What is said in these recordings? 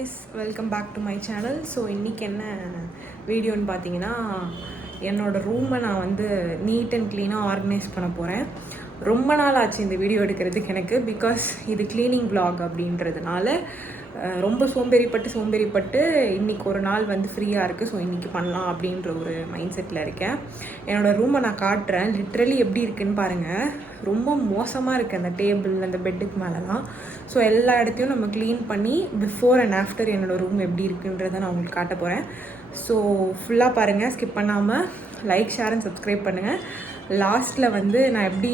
guys, welcome back to my channel. So இன்றைக்கி என்ன வீடியோன்னு பார்த்தீங்கன்னா, என்னோடய ரூமை நான் வந்து நீட் அண்ட் க்ளீனாக ஆர்கனைஸ் பண்ண போகிறேன். ரொம்ப நாள் ஆச்சு இந்த வீடியோ எடுக்கிறதுக்கு எனக்கு, பிகாஸ் இது க்ளீனிங் vlog அப்படின்றதுனால ரொம்ப சோம்பேறிப்பட்டு இன்றைக்கி ஒரு நாள் வந்து ஃப்ரீயாக இருக்குது. ஸோ இன்றைக்கி பண்ணலாம் அப்படின்ற ஒரு மைண்ட் செட்டில் இருக்கேன். என்னோடய ரூமை நான் காட்டுறேன். லிட்ரலி எப்படி இருக்குன்னு பாருங்கள். ரொம்ப மோசமாக இருக்குது அந்த டேபிள், அந்த பெட்டுக்கு மேலெலாம். ஸோ எல்லா இடத்தையும் நம்ம க்ளீன் பண்ணி பிஃபோர் அண்ட் ஆஃப்டர் என்னோடய ரூம் எப்படி இருக்குன்றதை நான் உங்களுக்கு காட்ட போகிறேன். ஸோ ஃபுல்லாக பாருங்கள், ஸ்கிப் பண்ணாமல் லைக், ஷேர் அண்ட் சப்ஸ்கிரைப் பண்ணுங்கள். லாஸ்ட்டில் வந்து நான் எப்படி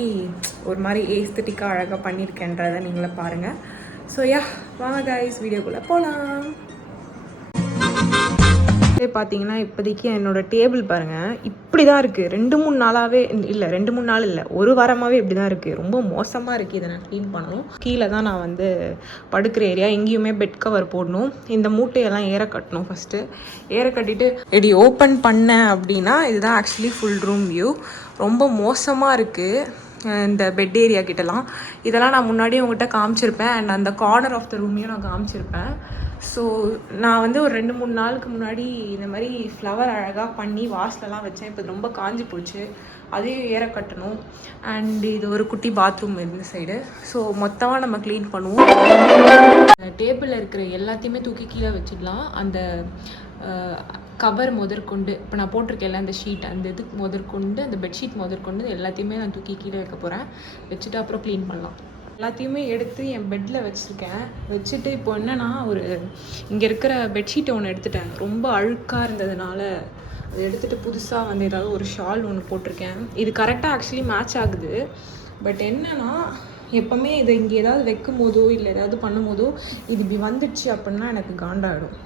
ஒரு மாதிரி ஏஸ்தட்டிக்காக அழகாக பண்ணியிருக்கேன்றதை நீங்களே பாருங்கள். ஸோ வாங்க கைஸ், வீடியோக்குள்ளே போகலாம். பார்த்தீங்கன்னா இப்போதைக்கு என்னோடய டேபிள் பாருங்கள், இப்படி தான் இருக்குது. 2-3 நாளாகவே இல்லை, 2-3 நாள் இல்லை, ஒரு வாரமாகவே இப்படி தான் இருக்குது. ரொம்ப மோசமாக இருக்குது. இதை நான் க்ளீன் பண்ணணும். கீழே தான் நான் வந்து படுக்கிற ஏரியா, எங்கேயுமே பெட் கவர் போடணும். இந்த மூட்டையெல்லாம் ஏற கட்டணும். ஃபஸ்ட்டு ஏற கட்டிட்டு இப்படி ஓப்பன் பண்ணேன் அப்படின்னா இதுதான் ஆக்சுவலி ஃபுல் ரூம் வியூ. ரொம்ப மோசமாக இருக்குது இந்த பெட் ஏரியா கிட்டலாம். இதெல்லாம் நான் முன்னாடியே உங்கள்கிட்ட காமிச்சிருப்பேன். அண்ட் அந்த கார்னர் ஆஃப் த ரூமையும் நான் காமிச்சிருப்பேன். ஸோ நான் வந்து ஒரு 2-3 நாளுக்கு முன்னாடி இந்த மாதிரி ஃப்ளவர் அழகாக பண்ணி வாஷ்லலாம் வச்சேன். இப்போ ரொம்ப காஞ்சி போச்சு, அதையும் ஏற கட்டணும். அண்ட் இது ஒரு குட்டி பாத்ரூம் இந்த சைடு. ஸோ மொத்தமாக நம்ம க்ளீன் பண்ணுவோம். டேபிளில் இருக்கிற எல்லாத்தையுமே தூக்கி கீழே வச்சிடலாம். அந்த கவர் முதற்கொண்டு, இப்போ நான் போட்டிருக்கேன்ல அந்த ஷீட், அந்த இதுக்கு முதற்கொண்டு, அந்த பெட்ஷீட் முதற்கொண்டு எல்லாத்தையுமே நான் தூக்கி கீழே வைக்க போகிறேன். வச்சுட்டு அப்புறம் க்ளீன் பண்ணலாம். எல்லாத்தையுமே எடுத்து என் பெட்டில் வச்சுருக்கேன். வச்சுட்டு இப்போ என்னென்னா, ஒரு இங்கே இருக்கிற பெட்ஷீட்டை ஒன்று எடுத்துட்டேன். ரொம்ப அழுக்காக இருந்ததுனால அதை எடுத்துகிட்டு புதுசாக வந்து ஏதாவது ஒரு ஷால் ஒன்று போட்டிருக்கேன். இது கரெக்டாக ஆக்சுவலி மேட்ச் ஆகுது. பட் என்னென்னா, எப்போவுமே இதை இங்கே ஏதாவது வைக்கும் போதோ இல்லை ஏதாவது பண்ணும் போதோ இது இப்படி வந்துடுச்சு அப்படின்னா எனக்கு காண்டாயிடும்.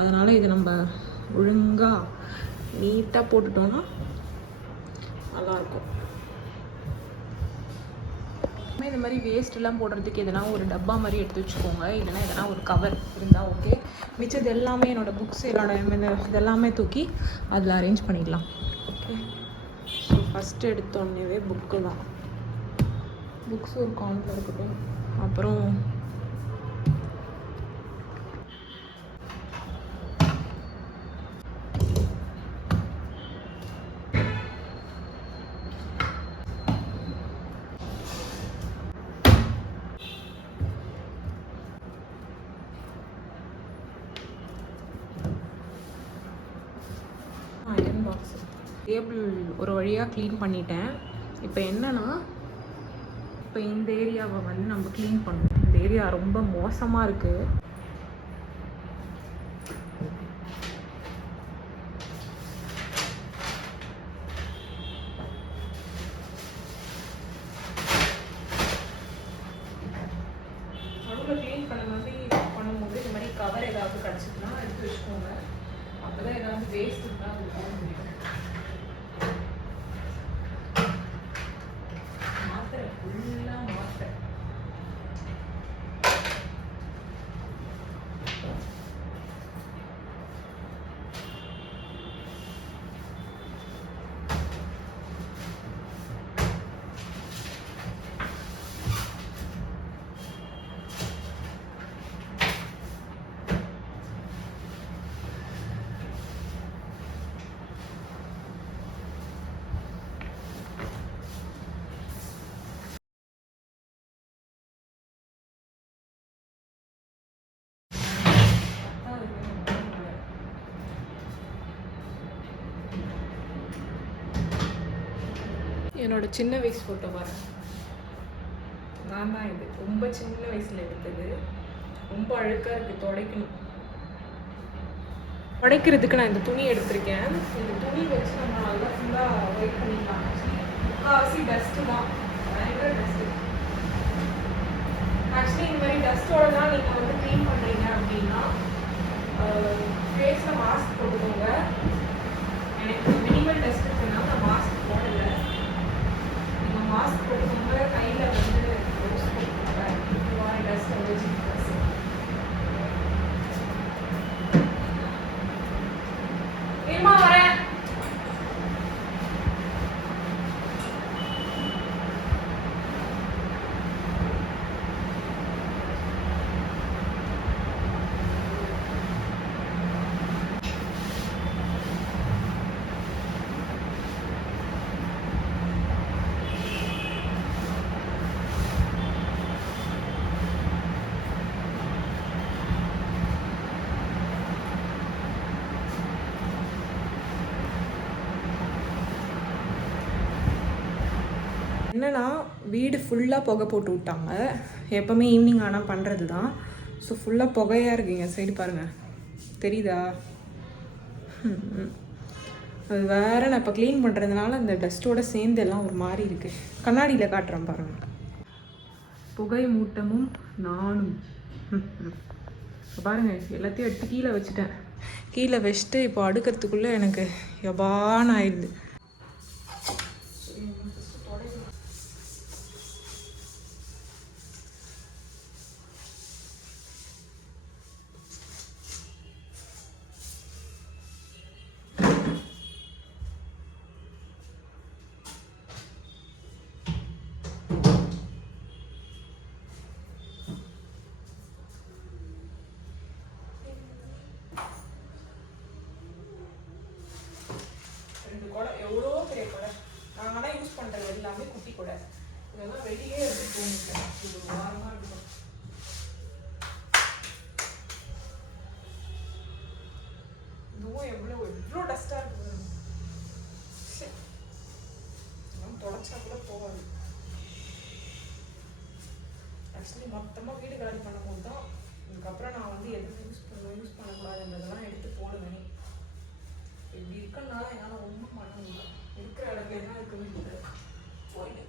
அதனால் இது நம்ம ஒழுங்காக நீட்டாக போட்டுட்டோன்னா நல்லாயிருக்கும். இந்த மாதிரி வேஸ்ட்டெல்லாம் போடுறதுக்கு எதனா ஒரு டப்பா மாதிரி எடுத்து வச்சுக்கோங்க. இல்லைனா எதனா ஒரு கவர் இருந்தால் ஓகே. மிச்சது எல்லாமே என்னோடய புக்ஸ், இதெல்லாமே தூக்கி அதில் அரேஞ்ச் பண்ணிடலாம். ஓகே, ஸோ ஃபஸ்ட்டு எடுத்தோடனேவே புக்கு தான். புக்ஸ் ஒரு கார்னரில் இருக்கட்டும். அப்புறம் அயர்ன் பாக்ஸ், டேபிள் ஒரு வழியாக க்ளீன் பண்ணிட்டேன். இப்போ என்னென்னா, இப்போ இந்த ஏரியாவை வந்து நம்ம க்ளீன் பண்ணணும். இந்த ஏரியா ரொம்ப மோசமாக இருக்குது. நடுவில் க்ளீன் பண்ணும்போது இந்த மாதிரி கவர் ஏதாவது கிடச்சிதுன்னா எடுத்து வச்சுக்கோங்க. அப்போ தான் ஏதாவது வேஸ்ட் இருந்தால் அது போக முடியும். மாத்திரை ஃபுல்லாக மாத்திரை. என்னோட சின்ன வயசு ஃபோட்டோ பாருங்க. நான் தான் இது ரொம்ப சின்ன வயசில் எடுத்தது. ரொம்ப அழுக்காக இருக்குது, துடைக்கிறதுக்கு நான் இந்த துணி எடுத்திருக்கேன். இந்த துணி வச்சு நம்ம நல்லா ஃபுல்லாக ஒயிட் பண்ணிக்கலாம். முக்கால்வாசி டஸ்ட்டு தான், பயங்கர டஸ்ட்டு. ஆக்சுவலி இந்த மாதிரி டஸ்ட்டோட தான் நீங்கள் வந்து க்ளீன் பண்ணுறீங்க அப்படின்னா ஃபேஸில் மாஸ்க் போட்டுக்கோங்க. எனக்கு மினிமல் டஸ்ட் இருக்குன்னா நான் மாஸ்க் போடலை. நீங்கள் மாஸ்க் போட்டுக்கோங்க. கையில் வந்து ரோஸ் போட்டுக்கோங்க. டஸ்ட் வந்து வரேன். என்னென்னா வீடு ஃபுல்லாக புகை போட்டு விட்டாங்க. எப்போவுமே ஈவினிங் ஆனால் பண்ணுறது தான். ஸோ ஃபுல்லாக புகையாக இருக்குங்க. சைடு பாருங்கள், தெரியுதா? அது வேறு நான் இப்போ க்ளீன் பண்ணுறதுனால அந்த டஸ்ட்டோடு சேர்ந்து எல்லாம் ஒரு மாதிரி இருக்குது. கண்ணாடியில் காட்டுறேன் பாருங்கள். புகை மூட்டமும் நானும். பாருங்கள், எல்லாத்தையும் எடுத்து கீழே வச்சுட்டேன். கீழே வச்சுட்டு இப்போ அடுக்கிறதுக்குள்ளே எனக்கு எபான்னு ஆயிடுது. எவ்வளோ பெரிய கொடை, நான் ஆனால் யூஸ் பண்ணுறது எல்லாமே குட்டி கொடை. இதெல்லாம் வெளியே எடுத்து போகணும். இது ஒரு வாரமாக இருக்கும். இதுவும் எவ்வளோ டஸ்ட்டாக இருக்குது. தொடச்சா கூட போகாது. ஆக்சுவலி மொத்தமாக வீடு காலி பண்ணும்போது தான் இதுக்கப்புறம் நான் வந்து எதுவும் யூஸ் பண்ணக்கூடாதுன்றதெல்லாம் எடுத்து போடுவேன். இப்படி இருக்கனால என்னால் ஒன்றும் பண்ண முடியல. இருக்கிற இடத்துல என்ன இருக்க முடியல. போயிட்டு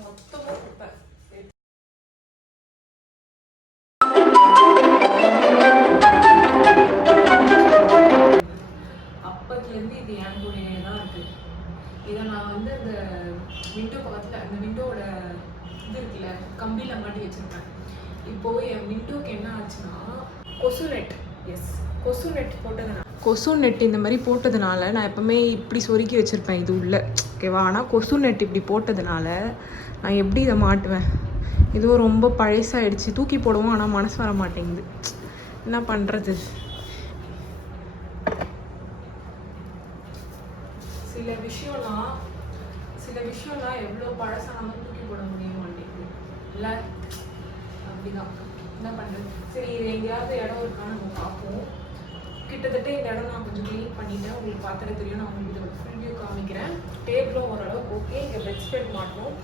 மொத்தமாக கொடுப்பேன். அப்பத்துலேருந்து இது என் கூடயே தான் இருக்குது. இதை நான் வந்து அந்த விண்டோ பக்கத்தில் அந்த விண்டோவோட இது இருக்குல்ல, கம்பியில் மாட்டி வச்சுருப்பேன். இப்போது என் விண்டோக்கு என்ன ஆச்சுன்னா கொசு நெட். எஸ், கொசு நெட் போட்டதுனால, கொசு நெட் இந்த மாதிரி போட்டதுனால நான் எப்போவுமே இப்படி சொருக்கி வச்சுருப்பேன் இது உள்ள, ஓகேவா? ஆனால் கொசு நெட் இப்படி போட்டதுனால நான் எப்படி இதை மாட்டுவேன்? இதுவும் ரொம்ப பழசாயிடுச்சு, தூக்கி போடுவோம், ஆனால் மனசு வர மாட்டேங்குது. என்ன பண்ணுறது? சில விஷயம்லாம் எவ்வளோ பழசானாலும் தூக்கி போட முடிய மாட்டேங்குது இல்லை? அப்படிதான். என்ன பண்ணுறது? சரி, இது எங்கேயாவது இடம் இருக்கான்னு நம்ம பார்ப்போம். கிட்டத்தட்ட இந்த இடம் நான் கொஞ்சம் க்ளீன் பண்ணிட்டேன். உங்களுக்கு பார்த்தாலே தெரியும். நான் உங்களுக்கு இதை ஃபுல் வியூ காமிக்கிறேன். டேபிளும் ஓரளவுக்கு ஓகே. இங்கே பெட் ஸ்ப்ரெட் மாட்டோம்.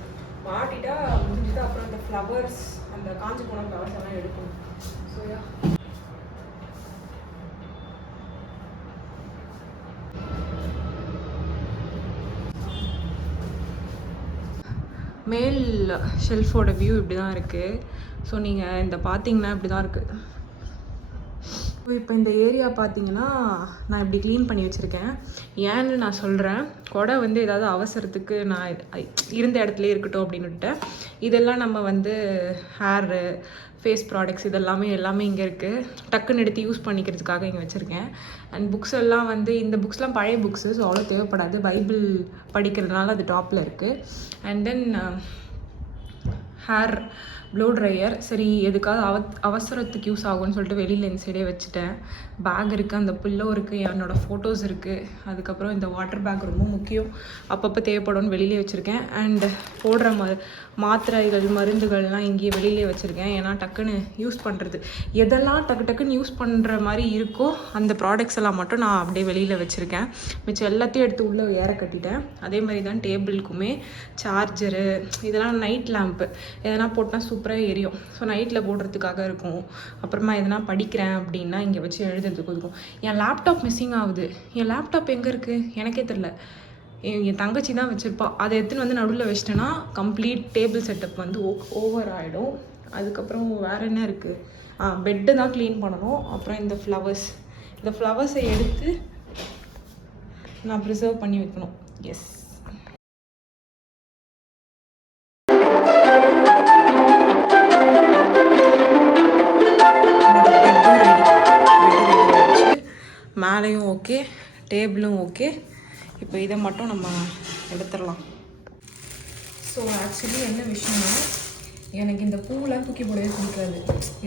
மாட்டிட்டா முடிஞ்சுட்டு அப்புறம் அந்த ஃப்ளவர்ஸ், அந்த காஞ்சி போன ஃப்ளவர்ஸ் எல்லாம் எடுக்கணும். ஸோ மேல் ஷெல்ஃபோட வியூ இப்படி தான் இருக்குது. ஸோ நீங்கள் இந்த பார்த்தீங்கன்னா இப்படி தான் இருக்குது. இப்போ இந்த ஏரியா பார்த்தீங்கன்னா நான் இப்படி க்ளீன் பண்ணி வச்சுருக்கேன். ஏன்னு நான் சொல்கிறேன். கொடை வந்து ஏதாவது அவசரத்துக்கு நான் இருந்த இடத்துல இருக்கட்டும் அப்படின்னு விட்டேன். இதெல்லாம் நம்ம வந்து ஹேரு, ஃபேஸ் ப்ராடக்ட்ஸ் எல்லாமே இங்கே இருக்குது. டக்குன்னு எடுத்து யூஸ் பண்ணிக்கிறதுக்காக இங்கே வச்சுருக்கேன். அண்ட் புக்ஸ் எல்லாம் வந்து இந்த புக்ஸ்லாம் பழைய புக்ஸு, ஸோ அவ்வளோ தேவைப்படாது. பைபிள் படிக்கிறதுனால அது டாப்பில் இருக்குது. And then hair flow dryer. சரி, எதுக்காவது அவசரத்துக்கு யூஸ் ஆகும்னு சொல்லிட்டு வெளியில் இந்த சைடே வச்சுட்டேன். பேக் இருக்குது, அந்த பில்லோ இருக்குது, என்னோடய ஃபோட்டோஸ் இருக்குது. அதுக்கப்புறம் இந்த வாட்டர் பேக் ரொம்ப முக்கியம், அப்பப்போ தேவைப்படும்னு வெளியிலே வச்சுருக்கேன். அண்ட் போடுற மாத்திரைகள், மருந்துகள்லாம் இங்கேயே வெளியிலே வச்சுருக்கேன். ஏன்னா டக்குன்னு யூஸ் பண்ணுறது, எதெல்லாம் டக்குன்னு யூஸ் பண்ணுற மாதிரி இருக்கோ அந்த ப்ராடக்ட்ஸ் எல்லாம் மட்டும் நான் அப்படியே வெளியில் வச்சுருக்கேன். மிச்சம் எல்லாத்தையும் எடுத்து உள்ளே ஏற கட்டிட்டேன். அதே மாதிரி தான் டேபிளுக்குமே சார்ஜரு, இதெல்லாம் நைட் லேம்ப்பு எதனா போட்டால் சூப்பராக எரியும். ஸோ நைட்டில் போடுறதுக்காக இருக்கும். அப்புறமா எதனா படிக்கிறேன் அப்படின்னா இங்கே வச்சு எழுதுறதுக்கு இருக்கும். என் லேப்டாப் மிஸ்ஸிங் ஆகுது. என் லேப்டாப் எங்கே இருக்குது எனக்கே தெரில. என் தங்கச்சி தான் வச்சுருப்பா. அதை எடுத்துன்னு வந்து நடுவில் வச்சிட்டேன்னா கம்ப்ளீட் டேபிள் செட்டப் வந்து ஓவர் ஆகிடும். அதுக்கப்புறம் வேறு என்ன இருக்குது? பெட்டு தான் க்ளீன் பண்ணணும். அப்புறம் இந்த ஃப்ளவர்ஸை எடுத்து நான் ப்ரிசர்வ் பண்ணி வைக்கணும். எஸ், மேலேயும் ஓகே, டேபிளும் ஓகே. இப்போ இதை மட்டும் நம்ம எடுத்துடலாம். ஸோ ஆக்சுவலி என்ன விஷயம்னா, எனக்கு இந்த பூவெலாம் தூக்கி போடவே பிடிக்காது.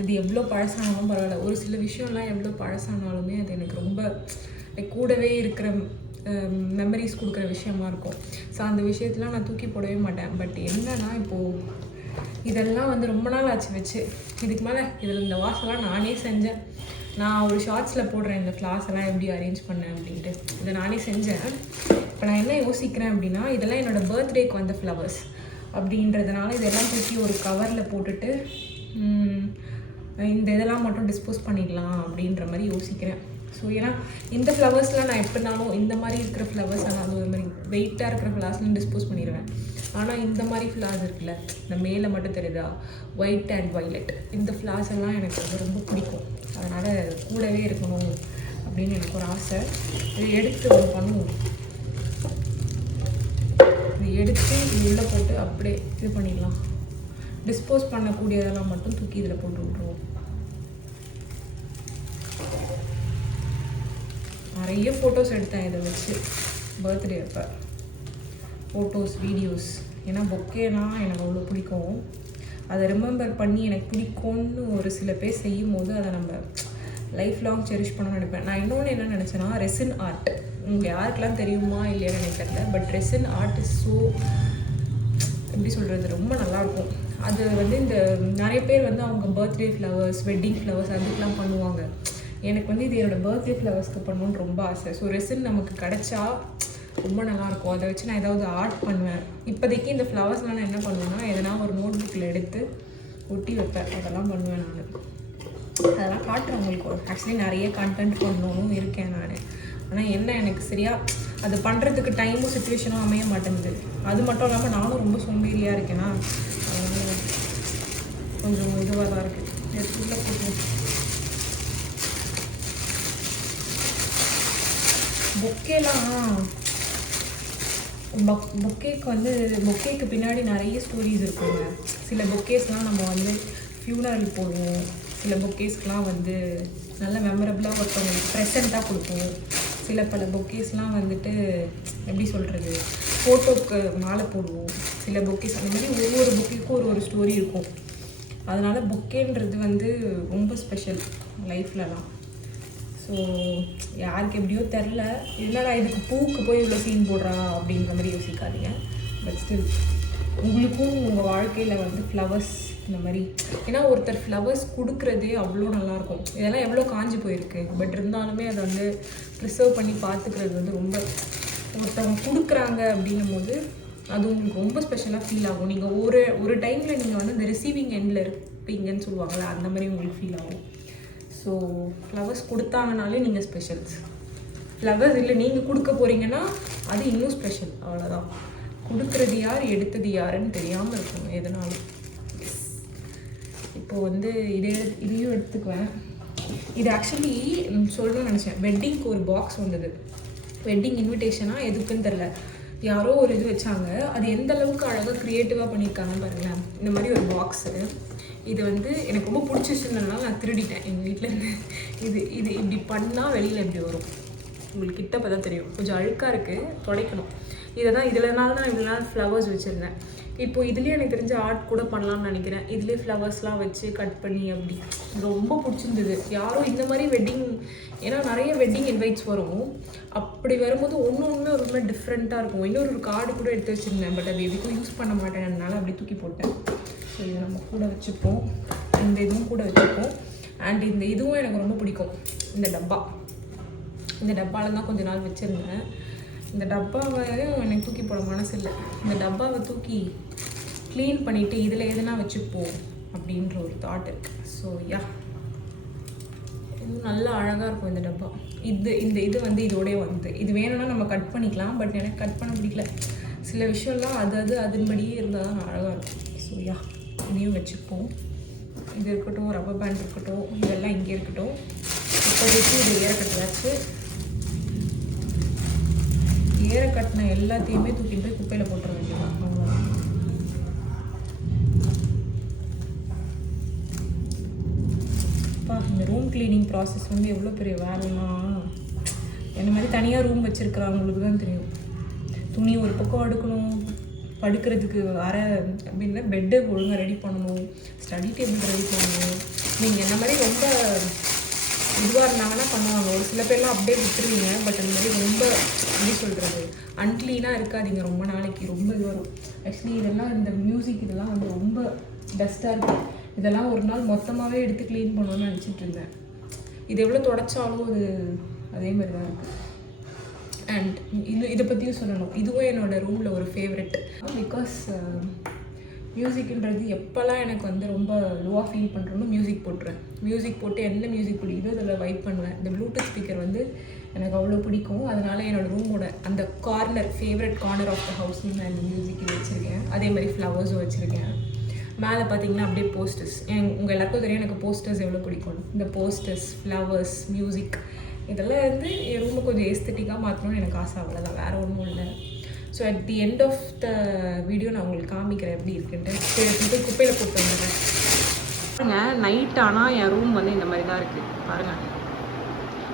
இது எவ்வளோ பழசானாலும் பரவாயில்ல. ஒரு சில விஷயம்லாம் எவ்வளோ பழசானாலுமே அது எனக்கு ரொம்ப கூடவே இருக்கிற மெமரிஸ் கொடுக்குற விஷயமா இருக்கும். ஸோ அந்த விஷயத்தெலாம் நான் தூக்கி போடவே மாட்டேன். பட் என்னன்னா, இப்போது இதெல்லாம் வந்து ரொம்ப நாள் ஆச்சு வச்சு. இதுக்கு மேலே இதில் இந்த வாசெல்லாம் நானே செஞ்சேன். நான் ஒரு ஷார்ட்ஸில் போடுறேன் இந்த ஃப்ளார்ஸ் எல்லாம் எப்படி அரேஞ்ச் பண்ணேன் அப்படின்ட்டு. இதை நானே செஞ்சேன். இப்போ நான் என்ன யோசிக்கிறேன் அப்படின்னா, இதெல்லாம் என்னோடய பர்த்டேக்கு வந்த ஃப்ளவர்ஸ் அப்படின்றதுனால இதெல்லாம் தூக்கி ஒரு கவரில் போட்டுட்டு இந்த இதெல்லாம் மட்டும் டிஸ்போஸ் பண்ணிடலாம் அப்படின்ற மாதிரி யோசிக்கிறேன். ஸோ ஏன்னா இந்த ஃப்ளவர்ஸ்லாம் நான் எப்படினாலும் இந்த மாதிரி இருக்கிற ஃப்ளவர்ஸ் ஆனால் ஒரு மாதிரி வெயிட்டாக இருக்கிற ஃப்ளவர்ஸ்லாம் டிஸ்போஸ் பண்ணிடுவேன். ஆனால் இந்த மாதிரி ஃப்ளார்ஸ் இருக்குல்ல, இந்த மேலே மட்டும் தெரியுதா, ஒயிட் அண்ட் வைலட், இந்த ஃப்ளார்ஸ் எல்லாம் எனக்கு வந்து ரொம்ப பிடிக்கும். அதனால் கூடவே இருக்கணும் அப்படின்னு எனக்கு ஒரு ஆசை. இதை எடுத்து ஒன்று பண்ணுவோம். இதை எடுத்து இது உள்ளே போட்டு அப்படியே இது பண்ணிடலாம். டிஸ்போஸ் பண்ணக்கூடியதெல்லாம் மட்டும் தூக்கி இதில் போட்டு விட்ருவோம். நிறைய ஃபோட்டோஸ் எடுத்தேன் இதை வச்சு பர்த்டே அப்போ. Photos, videos. ஏன்னா பொக்கேனா எனக்கு அவ்வளோ பிடிக்கும். அதை ரிமெம்பர் பண்ணி எனக்கு பிடிக்கும்னு ஒரு சில பேர் செய்யும் போது அதை நம்ம லைஃப் லாங் செரிஷ் பண்ணணும்னு நினைப்பேன். நான் இன்னொன்று என்ன நினச்சேன்னா, ரெசின் ஆர்ட் உங்களுக்கு யாருக்கெல்லாம் தெரியுமா இல்லையான்னு நினைக்கிறேன். But resin art is so, எப்படி சொல்கிறது, ரொம்ப நல்லாயிருக்கும். அது வந்து இந்த நிறைய பேர் வந்து அவங்க பர்த்டே ஃப்ளவர்ஸ், வெட்டிங் ஃப்ளவர்ஸ் அதுக்கெலாம் பண்ணுவாங்க. எனக்கு வந்து இது என்னோடய பர்த்டே ஃப்ளவர்ஸ்க்கு பண்ணணுன்னு ரொம்ப ஆசை. ஸோ ரெசின் நமக்கு கிடச்சா ரொம்ப நல்லாயிருக்கும். அதை வச்சு நான் ஏதாவது ஆர்ட் பண்ணுவேன். இப்போதைக்கு இந்த ஃப்ளவர்ஸ்லாம் நான் என்ன பண்ணுவேன்னா, எதனா ஒரு நோட் புக்கில் எடுத்து ஒட்டி வைப்பேன். அதெல்லாம் பண்ணுவேன் நான். அதெல்லாம் காட்டுறேன் உங்களுக்கு. ஆக்சுவலி நிறைய கண்டென்ட் பண்ணணும்னு இருக்கேன் நான். ஆனால் என்ன, எனக்கு சரியாக அது பண்ணுறதுக்கு டைமும் சுச்சுவேஷனும் அமைய மாட்டேங்குது. அது மட்டும் இல்லாமல் நானும் ரொம்ப சோம்பேறியாக இருக்கேன்னா, அதனால் கொஞ்சம் இதுவாக தான் இருக்குது. எடுத்துள்ள போட்டு பொக்கேக்கு வந்து பொக்கேக்கு பின்னாடி நிறைய ஸ்டோரிஸ் இருக்குங்க. சில பொக்கேஸ்லாம் நம்ம வந்து ஃபியூனரல் போடுவோம். சில பொக்கேஸ்க்கெலாம் வந்து நல்ல மெமரபிளாக ஒருத்தவங்களுக்கு ப்ரெசண்ட்டாக கொடுப்போம். சில பல பொக்கேஸ்லாம் வந்துட்டு எப்படி சொல்கிறது, ஃபோட்டோவுக்கு மாலை போடுவோம். சில பொக்கேஸ் அந்த மாதிரி ஒவ்வொரு பொக்கேக்கும் ஒரு ஸ்டோரி இருக்கும். அதனால் பொக்கேன்றது வந்து ரொம்ப ஸ்பெஷல் லைஃப்லலாம். ஸோ யாருக்கு எப்படியோ தெரில, இல்லைடா இதுக்கு பூவுக்கு போய் இவ்வளோ சீன் போடுறா அப்படின்ற மாதிரி யோசிக்காதீங்க. பட் ஸ்டில் உங்களுக்கும் உங்கள் வாழ்க்கையில் வந்து ஃப்ளவர்ஸ் இந்த மாதிரி, ஏன்னா ஒருத்தர் ஃப்ளவர்ஸ் கொடுக்குறதே அவ்வளோ நல்லாயிருக்கும். இதெல்லாம் எவ்வளோ காஞ்சி போயிருக்கு. பட் இருந்தாலுமே அதை வந்து ப்ரிசர்வ் பண்ணி பார்த்துக்கிறது வந்து ரொம்ப, ஒருத்தவங்க கொடுக்குறாங்க அப்படின்னும் போது அது உங்களுக்கு ரொம்ப ஸ்பெஷலாக ஃபீல் ஆகும். நீங்கள் ஒரு டைமில் நீங்கள் வந்து இந்த ரிசீவிங் எண்டில் இருப்பீங்கன்னு சொல்லுவாங்களே, அந்த மாதிரி உங்களுக்கு ஃபீல் ஆகும். ஸோ ஃப்ளவர்ஸ் கொடுத்தாங்கனாலே நீங்கள் ஸ்பெஷல்ஸ். ஃப்ளவர்ஸ் இல்லை நீங்கள் கொடுக்க போகிறீங்கன்னா அது இன்னும் ஸ்பெஷல். அவ்வளோதான். கொடுக்குறது யார், எடுத்தது யாருன்னு தெரியாமல் இருக்கணும் எதனாலும். இப்போது வந்து இதையும் எடுத்துக்குவேன். இது ஆக்சுவலி சொல்லணும்னு நினச்சேன். வெட்டிங்க்கு ஒரு பாக்ஸ் வந்தது. வெட்டிங் இன்விடேஷனாக எதுக்குன்னு தெரில, யாரோ ஒரு இது வச்சாங்க. அது எந்த அளவுக்கு அழகாக க்ரியேட்டிவாக பண்ணியிருக்காங்கன்னு பாருங்களேன். இந்த மாதிரி ஒரு பாக்ஸு. இது வந்து எனக்கு ரொம்ப பிடிச்சிருந்ததுனால நான் திருடிட்டேன் எங்கள் வீட்டிலேருந்து. இது இப்படி பண்ணால் வெளியில் எப்படி வரும் உங்களுக்கு கிட்ட பார்த்தா தெரியும். கொஞ்சம் அழுக்காக இருக்குது, துடைக்கணும். இதில்னால தான் இவ்வளோ நாள் ஃப்ளவர்ஸ் வச்சுருந்தேன். இப்போது இதுலேயே எனக்கு தெரிஞ்ச ஆர்ட் கூட பண்ணலாம்னு நினைக்கிறேன். இதுலேயே ஃப்ளவர்ஸ்லாம் வச்சு கட் பண்ணி அப்படி ரொம்ப பிடிச்சிருந்தது. யாரும் இந்த மாதிரி வெட்டிங், ஏன்னா நிறைய வெட்டிங் இன்வைட்ஸ் வரும். அப்படி வரும்போது ஒன்று ரொம்ப டிஃப்ரெண்ட்டாக இருக்கும். இன்னொரு கார்டு கூட எடுத்து வச்சுருந்தேன். பட் அது எதுக்கும் யூஸ் பண்ண மாட்டேன், அதனால அப்படி தூக்கி போட்டேன். ஸோ இதை நம்ம கூட வச்சுப்போம். இந்த இதுவும் கூட வச்சுப்போம். அண்ட் இந்த இதுவும் எனக்கு ரொம்ப பிடிக்கும். இந்த டப்பாவில் தான் கொஞ்ச நாள் வச்சுருந்தேன். இந்த டப்பாவை எனக்கு தூக்கி போட மனசு இல்லை. இந்த டப்பாவை தூக்கி க்ளீன் பண்ணிவிட்டு இதில் எதுனா வச்சுப்போம் அப்படின்ற ஒரு தாட் இருக்குது. ஸோ யா, இன்னும் நல்லா அழகாக இருக்கும் இந்த டப்பா. இது வந்து இதோடய வந்து இது வேணும்னா நம்ம கட் பண்ணிக்கலாம். பட் எனக்கு கட் பண்ண பிடிக்கல. சில விஷயம்லாம் அதன்படியே இருந்தால் தான் அழகாக இருக்கும். ஸோ யா, இதையும் வச்சுப்போம். இது இருக்கட்டும், ரப்பர் பேண்ட் இருக்கட்டும், இதெல்லாம் இங்கே இருக்கட்டும். இப்போதைக்கு இது ஏறக்கட்டாச்சு. ஏறக்கட்டின எல்லாத்தையுமே தூக்கிட்டு போய் குப்பையில் போட்டுற வேண்டியதான். அவ்வளோதான். இந்த ரூம் கிளீனிங் ப்ராசஸ் வந்து எவ்வளோ பெரிய வேலைன்னா என்ன மாதிரி தனியாக ரூம் வச்சுருக்கிறவங்களுக்கு தான் தெரியும். துணி ஒரு பக்கம் அடுக்கணும், படுக்கிறதுக்கு அரை அப்படின்னா பெட்டு ஒழுங்காக ரெடி பண்ணணும், ஸ்டடி டேபிள் ரெடி பண்ணணும். நீங்கள் என்ன மாதிரி ரொம்ப இதுவாக இருந்தாங்கன்னா பண்ணுவாங்க. ஒரு சில பேர்லாம் அப்படியே விட்டுருவீங்க. பட் அந்த மாதிரி ரொம்ப எப்படி சொல்கிறது, அன்க்ளீனாக இருக்காதிங்க ரொம்ப நாளைக்கு. ரொம்ப இது வரும். ஆக்சுவலி இதெல்லாம் இந்த மியூசிக் இதெல்லாம் வந்து ரொம்ப டஸ்ட்டாக இருக்கும். இதெல்லாம் ஒரு நாள் மொத்தமாகவே எடுத்து க்ளீன் பண்ணணும்னு நினச்சிட்டு இருந்தேன். இது எவ்வளோ தொடச்சாலும் அது அதே மாதிரி தான் இருக்குது. அண்ட் இதை பற்றியும் சொல்லணும், இதுவும் என்னோடய ரூமில் ஒரு ஃபேவரெட். பிகாஸ் மியூசிக்ன்றது எப்போல்லாம் எனக்கு வந்து ரொம்ப லோவாக ஃபீல் பண்ணுறோன்னு மியூசிக் போட்டுருவேன். மியூசிக் போட்டு என்ன மியூசிக் பிடிக்குதோ அதில் வைப் பண்ணுவேன். இந்த ப்ளூடூத் ஸ்பீக்கர் வந்து எனக்கு அவ்வளோ பிடிக்கும். அதனால் என்னோடய ரூமோட அந்த corner, favourite corner of the ஹவுஸ்னு நான் இந்த மியூசிக் வச்சுருக்கேன். அதே மாதிரி ஃப்ளவர்ஸும் வச்சுருக்கேன். மேலே பார்த்தீங்கன்னா அப்படியே போஸ்டர்ஸ். உங்கள் எல்லாருக்கும் தெரியும் எனக்கு போஸ்டர்ஸ் எவ்வளோ பிடிக்கும். இந்த போஸ்டர்ஸ், ஃப்ளவர்ஸ், மியூசிக் இதெல்லாம் வந்து என் ரூமை கொஞ்சம் எஸ்தட்டிக்காக மாற்றணும்னு எனக்கு ஆசை. அவ்வளோதான், வேறு ஒன்றும் இல்லை. So at the end of the video நான் உங்களுக்கு காமிக்கிறேன் எப்படி இருக்குன்ட்டு. குப்பையில் போட்டு வந்துடுறேன் பாருங்கள். நைட் ஆனால் என் ரூம் வந்து இந்த மாதிரி தான் இருக்குது பாருங்கள்.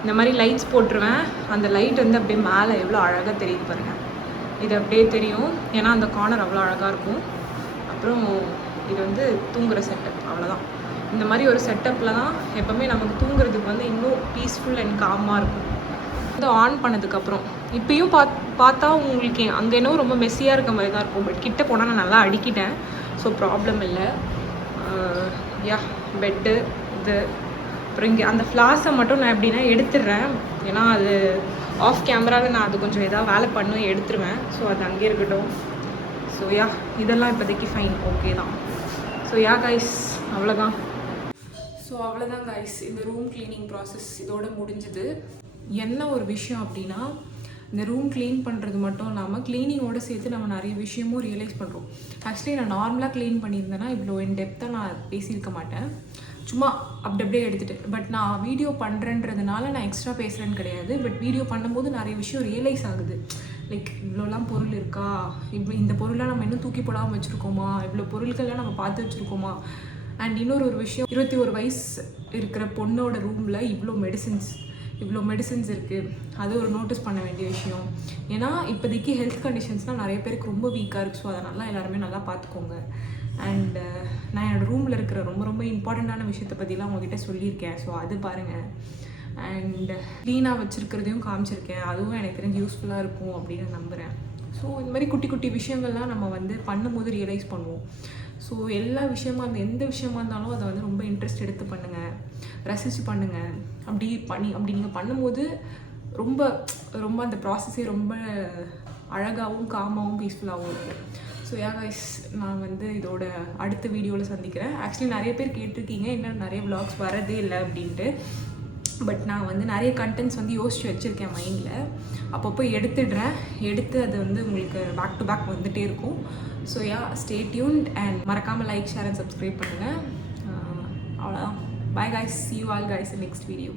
இந்த மாதிரி லைட்ஸ் போட்டுருவேன். அந்த லைட் வந்து அப்படியே மேலே எவ்வளோ அழகாக தெரியுது பாருங்கள். இது அப்படியே தெரியும், ஏன்னா அந்த கார்னர் அவ்வளோ அழகாக இருக்கும். அப்புறம் இது வந்து தூங்குகிற செட்டப், அவ்வளோதான். இந்த மாதிரி ஒரு செட்டப்பில் தான் எப்போவுமே நமக்கு தூங்குறதுக்கு வந்து இன்னும் பீஸ்ஃபுல் அண்ட் காமாக இருக்கும். வந்து ஆன் பண்ணதுக்கப்புறம் இப்போயும் பார்த்தா உங்களுக்கு அங்கே இன்னும் ரொம்ப மெஸ்ஸியாக இருக்க மாதிரி தான் இருக்கும். பட் கிட்ட போனால் நான் நல்லா அடிக்கிட்டேன், ஸோ ப்ராப்ளம் இல்லை. யா பெட்டு இது. அப்புறம் இங்கே அந்த ஃப்ளாஸை மட்டும் நான் எப்படின்னா எடுத்துடுறேன். ஏன்னா அது ஆஃப் கேமராவில் நான் அது கொஞ்சம் எதாவது வேலை பண்ணுவேன், எடுத்துருவேன். ஸோ அது அங்கே இருக்கட்டும். ஸோ யா இதெல்லாம் இப்போதைக்கு ஃபைன், ஓகே தான். ஸோ யா கைஸ், அவ்வளோதான். ஸோ அவ்வளோதான் கைஸ், இந்த ரூம் க்ளீனிங் ப்ராசஸ் இதோட முடிஞ்சுது. என்ன ஒரு விஷயம் அப்படின்னா, இந்த ரூம் க்ளீன் பண்ணுறது மட்டும் இல்லாமல் க்ளீனிங்கோடு சேர்த்து நம்ம நிறைய விஷயமும் ரியலைஸ் பண்ணுறோம். ஆக்சுவலி நான் நார்மலாக க்ளீன் பண்ணியிருந்தேன்னா இவ்வளோ இன் டெப்த்தாக நான் பேசியிருக்க மாட்டேன், சும்மா அப்படியே எடுத்துகிட்டு. பட் நான் வீடியோ பண்ணுறேன்றதுனால நான் எக்ஸ்ட்ரா பேசுகிறேன்னு கிடையாது. பட் வீடியோ பண்ணும்போது நிறைய விஷயம் ரியலைஸ் ஆகுது. லைக் இவ்வளோலாம் பொருள் இருக்கா, இவ்வளோ இந்த பொருளாக நம்ம இன்னும் தூக்கி போடாமல் வச்சுருக்கோமா, இவ்வளோ பொருட்கள்லாம் நம்ம பார்த்து வச்சுருக்கோமா. அண்ட் இன்னொரு விஷயம், 21 வயசு இருக்கிற பொண்ணோட ரூமில் இவ்வளோ மெடிசின்ஸ் இருக்குது. அது ஒரு நோட்டீஸ் பண்ண வேண்டிய விஷயம். ஏன்னா இப்போதைக்கு ஹெல்த் கண்டிஷன்ஸ்லாம் நிறைய பேருக்கு ரொம்ப வீக்காக இருக்குது. ஸோ அதை நல்லா எல்லாருமே நல்லா பார்த்துக்கோங்க. அண்ட் நான் என்னோடய ரூமில் இருக்கிற ரொம்ப இம்பார்ட்டண்ட்டான விஷயத்தை பற்றிலாம் உங்ககிட்ட சொல்லியிருக்கேன். ஸோ அது பாருங்கள். அண்ட் க்ளீனாக வச்சுருக்கிறதையும் காமிச்சிருக்கேன். அதுவும் எனக்கு தெரிஞ்சு யூஸ்ஃபுல்லாக இருக்கும் அப்படின்னு நம்புகிறேன். ஸோ இந்த மாதிரி குட்டி விஷயங்கள்லாம் நம்ம வந்து பண்ணும்போது ரியலைஸ் பண்ணுவோம். ஸோ எல்லா விஷயமா எந்த விஷயமா இருந்தாலும் அதை வந்து ரொம்ப இன்ட்ரெஸ்ட் எடுத்து பண்ணுங்கள், ரசித்து பண்ணுங்கள். அப்படி நீங்கள் பண்ணும்போது ரொம்ப அந்த ப்ராசஸே ரொம்ப அழகாகவும் காமாகவும் பீஸ்ஃபுல்லாகவும் இருக்கும். ஸோ யா கைஸ், நான் வந்து இதோட அடுத்த வீடியோவில் சந்திக்கிறேன். ஆக்சுவலி நிறைய பேர் கேட்டிருக்கீங்க இன்னும் நிறைய vlogs வரதே இல்லை அப்படின்ட்டு. பட் நான் வந்து நிறைய கண்டென்ட்ஸ் வந்து யோசித்து வச்சுருக்கேன் மைண்டில். அப்பப்போ எடுத்து அது வந்து உங்களுக்கு பேக் டு பேக் வந்துகிட்டே இருக்கும். So yeah, stay tuned and மறக்காமல் லைக், ஷேர் அண்ட் சப்ஸ்கிரைப் பண்ணுங்கள். அவ்வளோதான். Bye guys, see you all guys in next video.